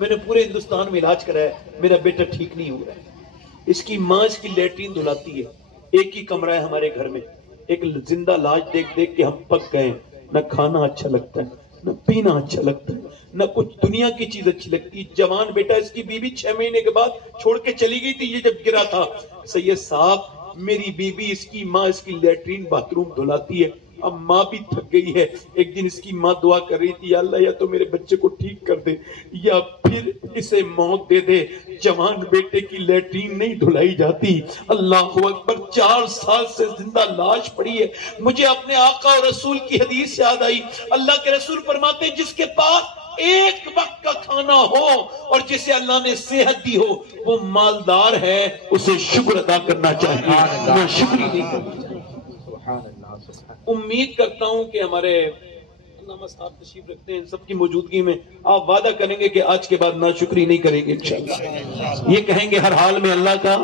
میں نے پورے ہندوستان میں علاج کرایا ہے، میرا بیٹا ٹھیک نہیں ہو رہا ہے۔ اس کی ماں اس کی لیٹرین دھلاتی ہے، ایک ہی کمرہ ہے ہمارے گھر میں، ایک زندہ لاش دیکھ دیکھ کے ہم پک گئے، نہ کھانا اچھا لگتا ہے، نہ پینا اچھا لگتا ہے، نہ کچھ دنیا کی چیز اچھی لگتی۔ جوان بیٹا اس کی بیوی 6 مہینے کے بعد چھوڑ کے چلی گئی تھی، یہ جب گرا تھا۔ سید صاحب میری بیوی اس کی ماں اس کی لیٹرین باتھ روم دھلاتی ہے، اب ماں بھی تھک گئی ہے۔ ایک دن اس کی ماں دعا کر رہی تھی، یا اللہ یا تو میرے بچے کو ٹھیک کر دے یا پھر اسے موت دے دے۔ جوان بیٹے کی لیٹرین نہیں دھلائی جاتی۔ اللہ اکبر، 4 سال سے زندہ لاش پڑی ہے۔ مجھے اپنے آقا اور رسول کی حدیث یاد آئی، اللہ کے رسول فرماتے ہیں جس کے پاس ایک وقت کا کھانا ہو اور جسے اللہ نے صحت دی ہو وہ مالدار ہے، اسے شکر ادا کرنا چاہیے، وہ شکر ہی نہیں کرنا چاہیے۔ امید کرتا ہوں کہ ہمارے علامہ صاحب تشریف رکھتے ہیں، سب کی موجودگی میں آپ وعدہ کریں گے کہ آج کے بعد ناشکری نہیں کریں گے انشاءاللہ۔ یہ کہیں گے ہر حال میں اللہ کا۔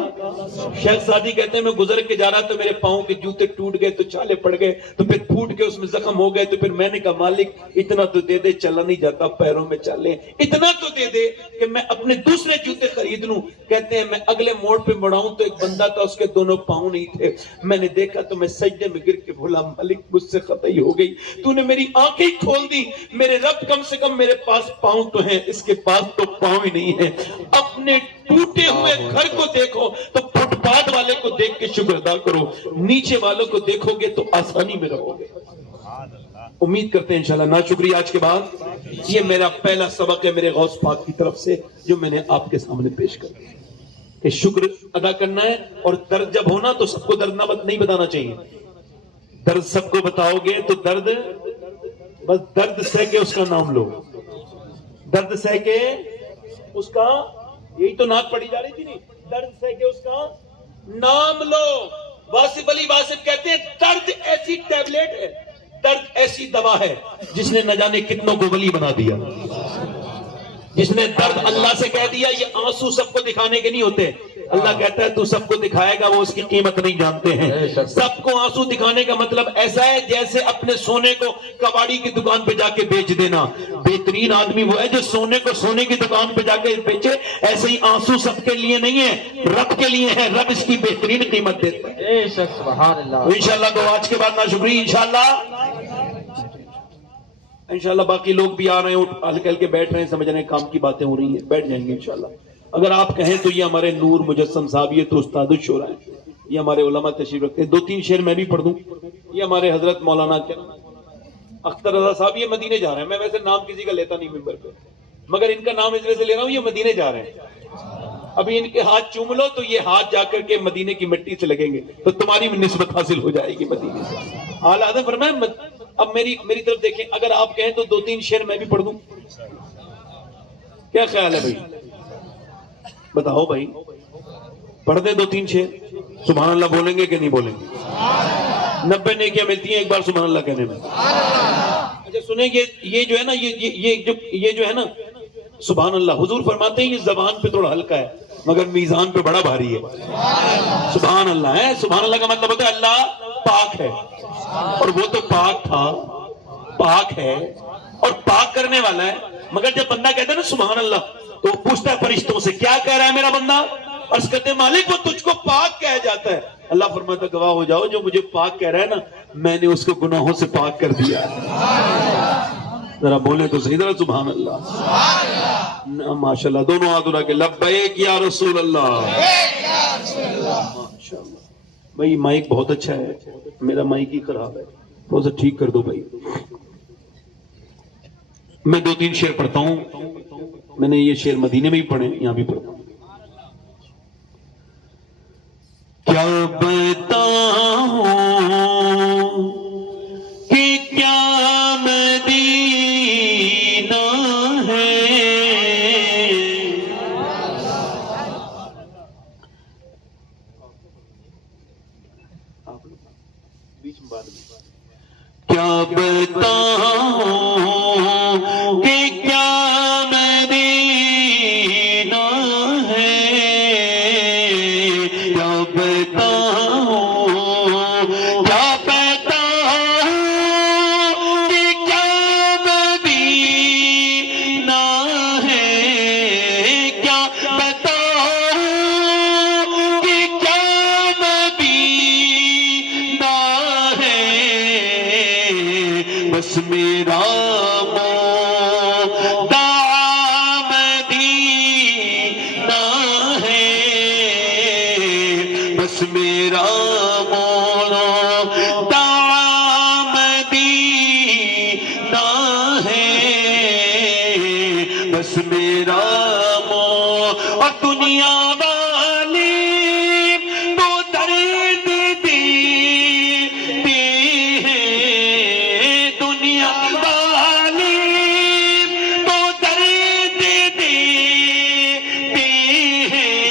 شیخ سعدی کہتے ہیں میں گزر کے جا رہا تو میرے پاؤں کے جوتے ٹوٹ گئے تو چھالے پڑ گئے تو پھر پھوٹ کے اس میں زخم ہو گئے تو پھر میں نے کہا مالک اتنا تو دے دے، چلا نہیں جاتا پیروں میں چالے، اتنا تو دے دے کہ میں اپنے دوسرے جوتے خرید لوں۔ کہتے ہیں میں اگلے موڑ پہ مڑاؤں تو ایک بندہ تھا، اس کے دونوں پاؤں نہیں تھے، میں نے دیکھا تو میں سجدے میں گر کے بولا مالک مجھ سے خطا ہی ہو گئی، تو نے میری آنکھیں کھول دی، میرے رب کم سے کم میرے پاس پاؤں تو ہیں، اس کے پاس تو پاؤں ہی نہیں ہیں۔ اپنے ٹوٹے ہوئے گھر کو دیکھو تو فٹ پاتھ والے کو دیکھ کے شکر ادا کرو، نیچے والوں کو دیکھو گے تو آسانی میں رہو گے۔ امید کرتے ہیں انشاءاللہ ناشکری آج کے بعد۔ یہ میرا پہلا سبق ہے میرے غوث پاک کی طرف سے جو میں نے آپ کے سامنے پیش کر دیا کہ شکر ادا کرنا ہے، اور درد جب ہونا تو سب کو درد نہیں بتانا چاہیے۔ درد سب کو بتاؤ گے تو درد، بس درد سہ کے اس کا نام لو، درد سہ کے اس کا، یہی تو نعت پڑھی جا رہی تھی نہیں، درد سہ کے اس کا نام لو۔ واصف علی واصف کہتے ہیں درد ایسی ٹیبلیٹ ہے، درد ایسی دوا ہے جس نے نہ جانے کتنوں کو ولی بنا دیا۔ جس نے درد اللہ سے کہہ دیا یہ آنسو سب کو دکھانے کے نہیں ہوتے، اللہ کہتا ہے تو سب کو دکھائے گا، وہ اس کی قیمت نہیں جانتے ہیں۔ سب کو آنسو دکھانے کا مطلب ایسا ہے جیسے اپنے سونے کو کباڑی کی دکان پہ جا کے بیچ دینا۔ بہترین آدمی وہ ہے جو سونے کو سونے کی دکان پہ جا کے بیچے۔ ایسے ہی آنسو سب کے لیے نہیں ہے، رب کے لیے ہے، رب اس کی بہترین قیمت دیتا ہے۔ انشاءاللہ تو آج کے بعد ناشکری انشاءاللہ باقی لوگ بھی آ رہے ہیں، ہلکے ہلکے بیٹھ رہے ہیں، سمجھ رہے ہیں کام کی باتیں ہو رہی ہیں، بیٹھ جائیں گے انشاءاللہ۔ اگر آپ کہیں تو یہ ہمارے نور مجسم صاحب، یہ تو استاد الشورا ہیں، یہ ہمارے علماء تشریف رکھتے ہیں۔ 2-3 شعر میں بھی پڑھ دوں۔ یہ ہمارے حضرت مولانا اختر رضا صاحب، یہ مدینے جا رہے ہیں۔ میں ویسے نام کسی کا لیتا نہیں ممبر پہ، مگر ان کا نام اس وجہ سے لے رہا ہوں، یہ مدینے جا رہے ہیں۔ ابھی ان کے ہاتھ چوم لو تو یہ ہاتھ جا کر کے مدینے کی مٹی سے لگیں گے تو تمہاری بھی نسبت حاصل ہو جائے گی مدینے سے۔ اعلیٰ حضرت فرمائے اب میری طرف دیکھیں، اگر آپ کہیں تو 2-3 شعر میں بھی پڑھ دوں، کیا خیال ہے بھائی؟ بتاؤ بھائی، پڑھ دیں 2-3 شعر؟ سبحان اللہ بولیں گے کہ نہیں بولیں گے؟ 90 نیکیاں ملتی ہیں ایک بار سبحان اللہ کہنے میں۔ اچھا سنیں، یہ جو ہے نا، یہ جو ہے نا سبحان اللہ، حضور فرماتے ہیں یہ زبان پہ تھوڑا ہلکا ہے مگر میزان پہ بڑا بھاری ہے۔ سبحان اللہ ہے، سبحان اللہ کا مطلب ہوتا ہے اللہ پاک ہے، اور وہ تو پاک تھا، پاک ہے اور پاک کرنے والا ہے۔ مگر جب بندہ کہتا ہے نا سبحان اللہ تو وہ پوچھتا ہے فرشتوں سے کیا کہہ رہا ہے میرا بندہ؟ عرض کرتے ہیں مالک وہ تجھ کو پاک کہہ جاتا ہے۔ اللہ فرماتا ہے گواہ ہو جاؤ جو مجھے پاک کہہ رہا ہے نا میں نے اس کو گناہوں سے پاک کر دیا ہے۔ ذرا بولے تو صحیح، ذرا سبحان اللہ، ماشاءاللہ، دونوں ہاتھ اٹھا کے لبیک یا رسول اللہ، ماشاءاللہ۔ بھائی مائک بہت اچھا ہے، میرا مائک ہی خراب ہے، تھوڑا سا ٹھیک کر دو بھائی۔ میں 2-3 شعر پڑھتا ہوں، میں نے یہ شعر مدینے میں بھی پڑھے، یہاں بھی پڑھتا ہوں۔ کیا بتاؤں کہ کیا مدینہ ہے، کیا بتاؤں کہ کیا مدینہ ہے، کیا بتاؤں کیا بتاؤں کہ کیا مدینہ ہے، میرا مولا مدینہ ہے، بس میرا اور دنیا والی تو درد دیتے ہیں، دنیا والی تو درد دیتے ہیں،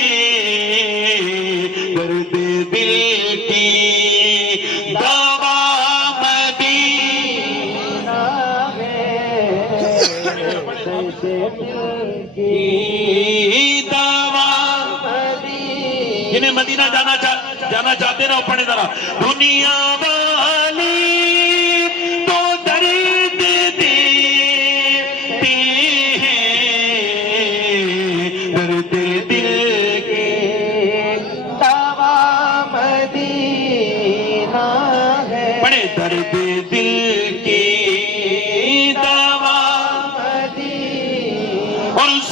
درد دل کی دوا مدینہ ہے، جنہیں مدینہ جانا چاہتے ہیں وہ پڑھیں ذرا، دنیا والی تو درد دیتے ہیں، درد دل کے دوا مدینہ ہے، پڑھیں درد دل کی دوا مدینہ، اور اس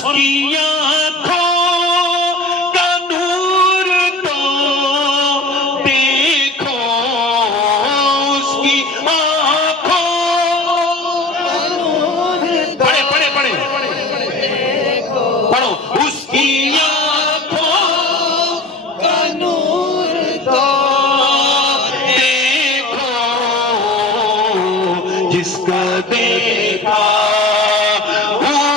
کی جس کا دیکھا ہوا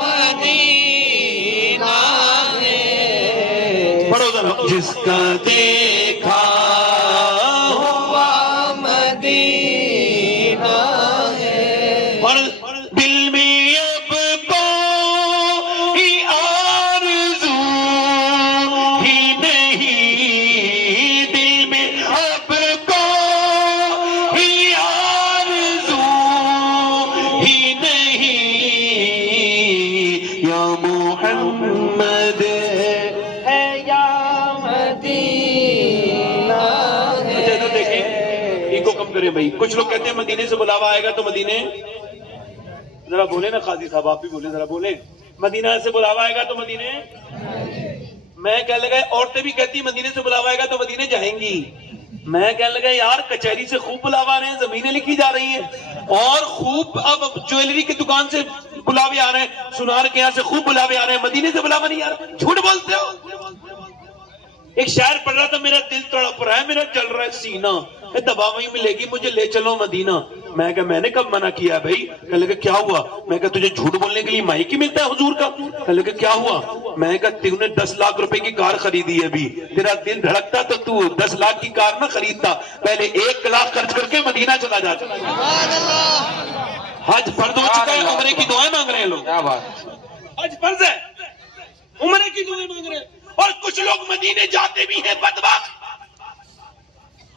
مدینہ ہے، پڑھو ذرا، جس کا دیکھا ہوا مدینہ ہے، اور دل میں اب کوئی آرزو ہی نہیں، دل میں اب محمد ہے یا مدینہ ہے۔ اچھا دیکھیں، ان کو کم کریں بھائی، کچھ لوگ کہتے ہیں مدینے سے بلاوا آئے گا تو مدینے، ذرا بولیں نا قاضی صاحب، آپ بھی بولیں، ذرا بولیں، مدینہ سے بلاوا آئے گا تو مدینے، میں کہنے لگا عورتیں بھی کہتی ہیں مدینے سے بلاوا آئے گا تو مدینے جائیں گی، میں کہنے لگا یار کچہری سے خوب بلاوا آ رہے ہیں، زمینیں لکھی جا رہی ہیں، اور خوب اب جویلری کی دکان سے بلاوے آ رہے ہیں، سنار کے یہاں سے خوب بلاوے آ رہے ہیں، مدینے سے بلاوا نہیں آ رہا، جھوٹ بولتے ہو۔ ایک شاعر پڑھ رہا تھا، میرا دل تڑپ رہا ہے، میرا چل رہا ہے سینہ، دبا وہیں ملے گی مجھے، لے چلو مدینہ۔ میں کہا میں نے کب منع کیا بھائی؟ کہنے لگا کیا ہوا؟ میں کہا تجھے جھوٹ بولنے کے لیے مائک ہی ملتا ہے حضور کا؟ کہنے لگا کیا ہوا؟ میں کہا تم نے 10 لاکھ روپے کی کار خریدی ہے، ابھی تیرا دل دھڑکتا تو 10 لاکھ کی کار نہ خریدتا، پہلے 1 لاکھ خرچ کر کے مدینہ چلا جاتا۔ حج فرض ہو چکا ہے، عمرے کی دعائیں مانگ رہے ہیں لوگ، حج فرض ہے، عمرے کی دعائیں مانگ رہے ہیں، اور کچھ لوگ مدینے جاتے بھی ہیں بدبخت،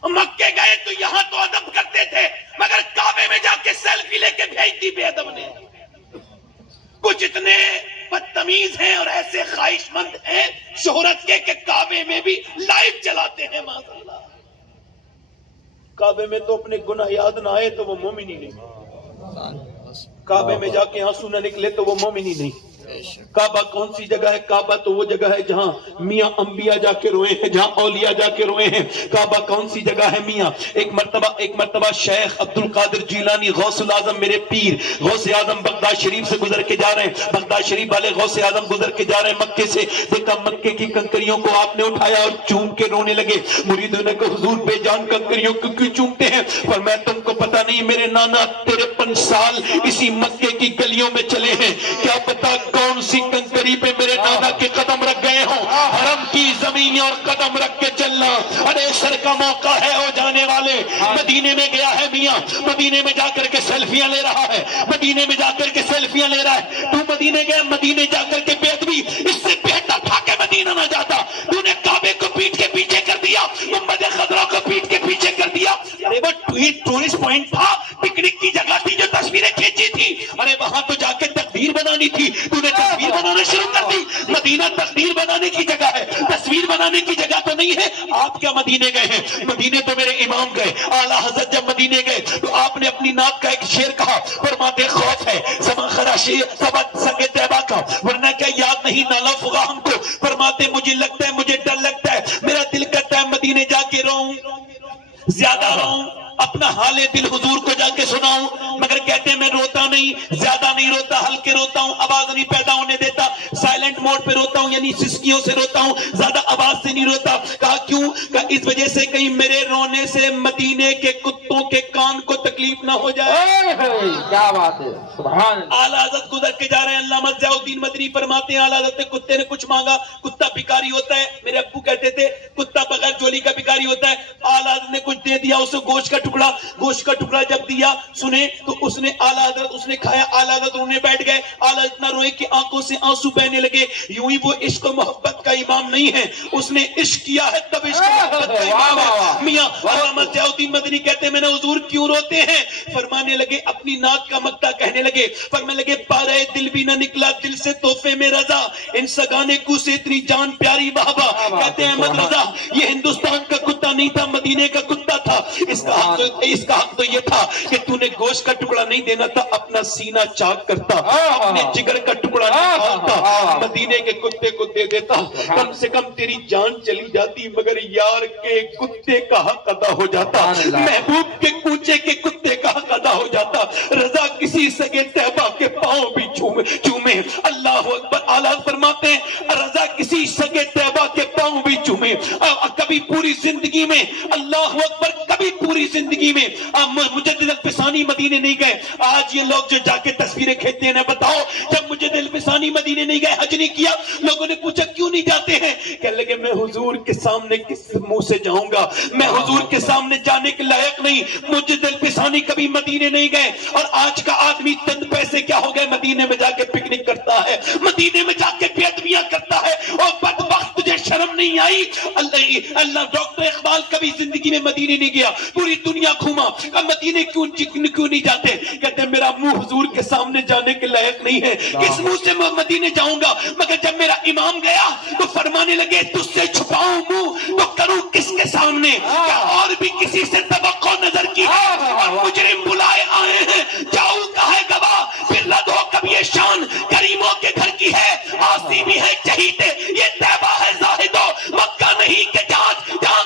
مکے گئے تو یہاں تو ادب کرتے تھے، مگر کعبے میں جا کے سیلفی لے کے بھیج دی بے ادب نے۔ کچھ اتنے بدتمیز ہیں اور ایسے خواہش مند ہیں شہرت کے کہ کعبے میں بھی لائیو چلاتے ہیں، معاذ اللہ۔ کعبے میں تو اپنے گناہ یاد نہ آئے تو وہ مومن ہی نہیں، کعبے میں جا کے آنسو نہ نکلے تو وہ مومن ہی نہیں۔ کعبہ کون سی جگہ ہے؟ کعبہ تو وہ جگہ ہے جہاں میاں انبیاء جا کے روئے ہیں، جہاں اولیاء جا کے روئے ہیں۔ کعبہ کون سی جگہ ہے میاں؟ ایک مرتبہ شیخ عبد القادر جیلانی غوث العظم میرے پیر غوث اعظم بغداد شریف سے گزر کے جا رہے ہیں، بغداد شریف والے غوث اعظم گزر کے جا رہے ہیں مکے سے، دیکھا مکے کی کنکریوں کو آپ نے اٹھایا اور چوم کے رونے لگے۔ مریدوں نے کہا حضور بے جان کنکریوں کو کیوں چومتے ہیں؟ فرمایا تم کو پتہ نہیں میرے نانا 53 سال اسی مکے کی گلیوں میں چلے ہیں، کیا پتہ کون سی کنکری پہ میرے نانا کے قدم رکھ گئے ہوں۔ حرم کی زمین اور قدم رکھ کے چلنا ارے سر کا موقع ہے ہو جانے والے۔ مدینے میں گیا ہے میاں، مدینے میں جا کر کے سیلفیاں لے رہا ہے، مدینے میں جا کر کے سیلفیاں لے رہا ہے۔ تو مدینے گیا، مدینے جا کر کے بیدبی اس سے بہتر تھا کہ مدینہ نہ جاتا۔ تو نے کعبے کو پیٹ کے پیچھے کر دیا، گنبد خضرا کو پیٹ کے پیچھے کر دیا۔ ارے وہ ٹورسٹ پوائنٹ تھا، پکنک کی جگہ تھی جو تصویریں کھینچی تھی، ارے وہاں تو جا کے تقدیر بنانی تھی، تو نے تصویر بنانا شروع کر دی۔ مدینہ تقدیر بنانے کی جگہ ہے، تصویر بنانے کی جگہ تو نہیں ہے۔ آپ کیا مدینے گئے ہیں؟ مدینے تو میرے امام گئے، اعلیٰ حضرت جب مدینے گئے تو آپ نے اپنی نعت کا ایک شعر کہا، فرماتے خوف ہے زمان خراشی سبت سنگ طیبہ کا، ورنہ کیا یاد نہیں نالا فغا ہم کو۔ فرماتے مجھے لگتا ہے، مجھے ڈر لگتا ہے، میرا دل کرتا ہے مدینے اپنا حال دل حضور کو جا کے سناؤں، مگر کہتے ہیں میں روتا نہیں، زیادہ نہیں روتا، ہلکے روتا ہوں، آواز نہیں پیدا ہونے دیتا، سائلنٹ موڈ پہ روتا ہوں، یعنی سسکیوں سے روتا ہوں، زیادہ آواز سے نہیں روتا۔ کہا کیوں؟ کہا اس وجہ سے کہیں میرے رونے سے مدینے کے کتوں کے کان کو تکلیف نہ ہو جائے۔ کیا بات ہے، سبحان اللہ۔ اعلیٰ حضرت گزر کے جا رہے ہیں، علامہ ضیاء الدین مدنی فرماتے ہیں اعلیٰ حضرت کتے نے کچھ مانگا، کتا بھکاری ہوتا ہے، میرے ابو کہتے تھے کتا بغیر جولی کا بھکاری ہوتا ہے، اعلیٰ حضرت نے کچھ دے دیا اسے، گوشت کا ٹکڑا جب دیا سنے تو اس نے اعلیٰ حضرت اس نے کھایا، اعلیٰ حضرت رونے بیٹھ گئے، اعلیٰ اتنا روئے کہ آنکھوں سے آنسو بہنے لگے۔ یوں ہی وہ عشق و محبت کا امام نہیں ہے، اس نے عشق کیا ہے تب عشق و محبت کا امام ہے۔ میاں علامہ ضیاء الدین مدنی کہتے ہیں میں نے حضور کیوں روتے ہیں؟ فرمانے لگے اپنی نعت کا مقطع کہنے لگے، فرمانے لگے پارے دل بھی نہ نکلا دل سے تحفے میں رضا، ان سگانے کو سے اتنی جان پیاری بابا۔ کہتے ہیں احمد رضا یہ ہندوستان کا کتا نہیں تھا، مدینے کا کتا تھا، اس کا حق تو یہ تھا کہ تو نے گوشت کا ٹکڑا نہیں دینا تھا، اپنا سینہ چاک کرتا، اپنے جگر کا ٹکڑا نہیں کھاتا، مدینے کے کتے کو دے دیتا، کم سے کم تیری جان چلی جاتی مگر یار کے کتے کا حق ادا ہو جاتا، محبوب کے کوچے کے کتے کا حق ادا ہو جاتا، رضا کسی سگے طیبہ کے پاؤں بھی چومے۔ اللہ اکبر، اعلیٰ فرماتے ہیں رضا کسی سگے طیبہ کے پاؤں بھی چومے۔ کبھی پوری زندگی میں، اللہ اکبر، کبھی پوری زندگی میں مجدد الفسانی مدینے نہیں گئے۔ آج یہ لوگ جو جا کے تصویریں کھینچتے ہیں، بتاؤ جب مجدد الفسانی مدینے نہیں گئے، حج نہیں کیا، لوگوں نے پوچھا کیوں نہیں جاتے ہیں؟ کہنے لگے میں حضور کے سامنے کس منہ سے جاؤں گا، میں حضور کے سامنے جانے کے لائق نہیں۔ مجدد الفسانی کبھی مدینے نہیں گئے، اور آج کا آدمی چند پیسے کیا ہو گئے، مدینے میں جا کے پکنک کرتا ہے، مدینے میں جا کے بے ادبیاں کرتا ہے، اور بدبخت تجھے شرم نہیں آئی؟ اللہ ڈاکٹر اقبال کبھی زندگی میں مدینے نہیں گیا، پوری دنیا گھوما، مدینے کیوں نہیں جاتے؟ کہتے ہیں میرا منہ حضور کے سامنے جانے کے لائق نہیں ہے، کس منہ سے میں مدینے جاؤں گا؟ مگر جب میرا امام گیا تو فرمانے لگے تجھ سے چھپاؤں منہ تو کروں کس کے سامنے؟ کیا اور بھی کسی سے توقع نظر کی ہے؟ اور مجرم بلائے آئے ہیں، جاؤ کہے گواہ، پھر رد ہو کب یہ شان کریموں کے گھر کی ہے، آسی بھی ہے چہیتے یہ طیبہ ہے زاہدو، مکہ نہیں کہ جہاں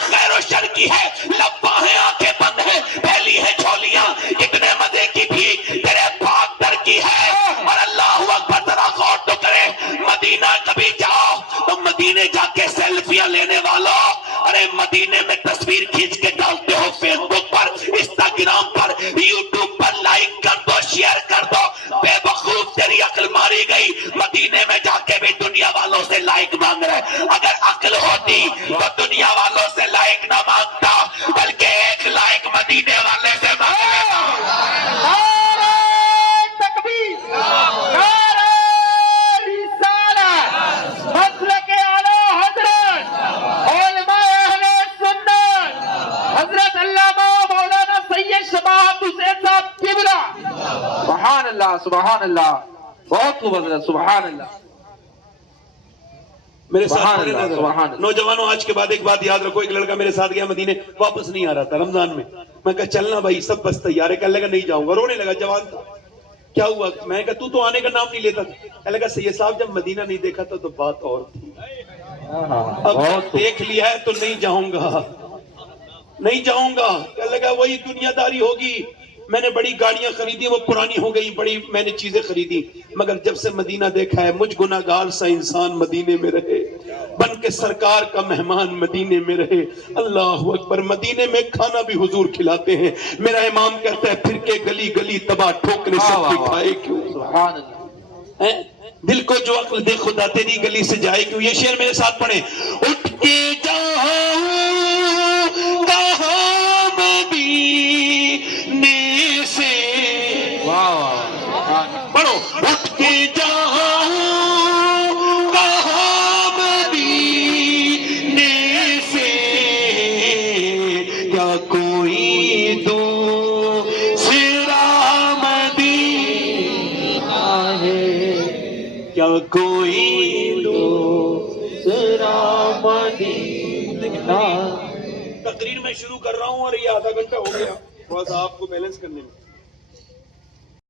خیر و شر کی ہے، لباں ہیں آنکھیں بند ہیں، پھیلی ہے جھولیاں، ابن مزے کی بھیک تیرے پاک در کی ہے۔ اور اللہ اکبر، ذرا غور تو کرے، مدینہ کبھی جاؤ تو مدینے جا کے سیلفیاں لینے والوں، ارے مدینے میں تصویر کھینچ کے ڈالتے ہو فیس بک پر، انسٹاگرام پر، یوٹیوب پر، لائک کر دو، شیئر کر دو، بے وقوف تیری عقل ماری گئی، مدینے میں جا کے بھی دنیا والوں سے لائک مانگ رہے۔ اگر عقل ہوتی تو دنیا والوں سے لائک نہ مانگتا، بلکہ ایک لائک مدینے والے سے مانگ لیتا۔ سبحان اللہ، سبحان اللہ، بہت خوب حضرت، سبحان اللہ۔ میرے ساتھ نوجوانوں آج کے بعد ایک بات یاد رکھو، ایک لڑکا میرے ساتھ گیا مدینے، واپس نہیں آ رہا تھا رمضان میں کہا چلنا بھائی سب بس تیار ہے، کہنے لگا نہیں جاؤں گا، رونے لگا، جوان تھا۔ کیا ہوا؟ میں کہا تو آنے کا نام نہیں لیتا تھا۔ کہنے لگا سید صاحب جب مدینہ نہیں دیکھا تھا تو بات اور تھی، اب دیکھ لیا ہے تو نہیں جاؤں گا، نہیں جاؤں گا۔ کہنے لگا وہی دنیا داری ہوگی، میں نے بڑی گاڑیاں خریدی، وہ پرانی ہو گئی، بڑی میں نے چیزیں خریدی، مگر جب سے مدینہ دیکھا ہے، مجھ گناہگار سا انسان مدینے میں رہے، بن کے سرکار کا مہمان مدینے میں رہے۔ اللہ اکبر، مدینے میں کھانا بھی حضور کھلاتے ہیں۔ میرا امام کہتا ہے پھر کے گلی گلی تباہ ٹھوکرے سب کی کھائے کیوں؟ دل کو جو عقل دے خدا تیری گلی سے جائے کیوں؟ یہ شعر میرے ساتھ پڑھیں۔ اٹھ کے جاؤں کہاں مدینے سے، پڑھو، اٹھ کے جاؤں کہاں مدینے سے، کیا کوئی دوسرا مدینہ ہے، کیا کوئی دوسرا مدینہ۔ تقریر میں شروع کر رہا ہوں اور یہ آدھا گھنٹہ ہو گیا، تھوڑا سا آپ کو بیلنس کرنے میں۔